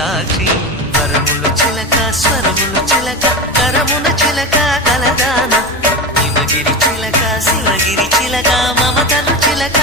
సాక్షి వరములు చిలక స్వరములు చిలక కరమున చిలక కలదాన హిమగిరి చిలక శివగిరి చిలక మమతలు చిలక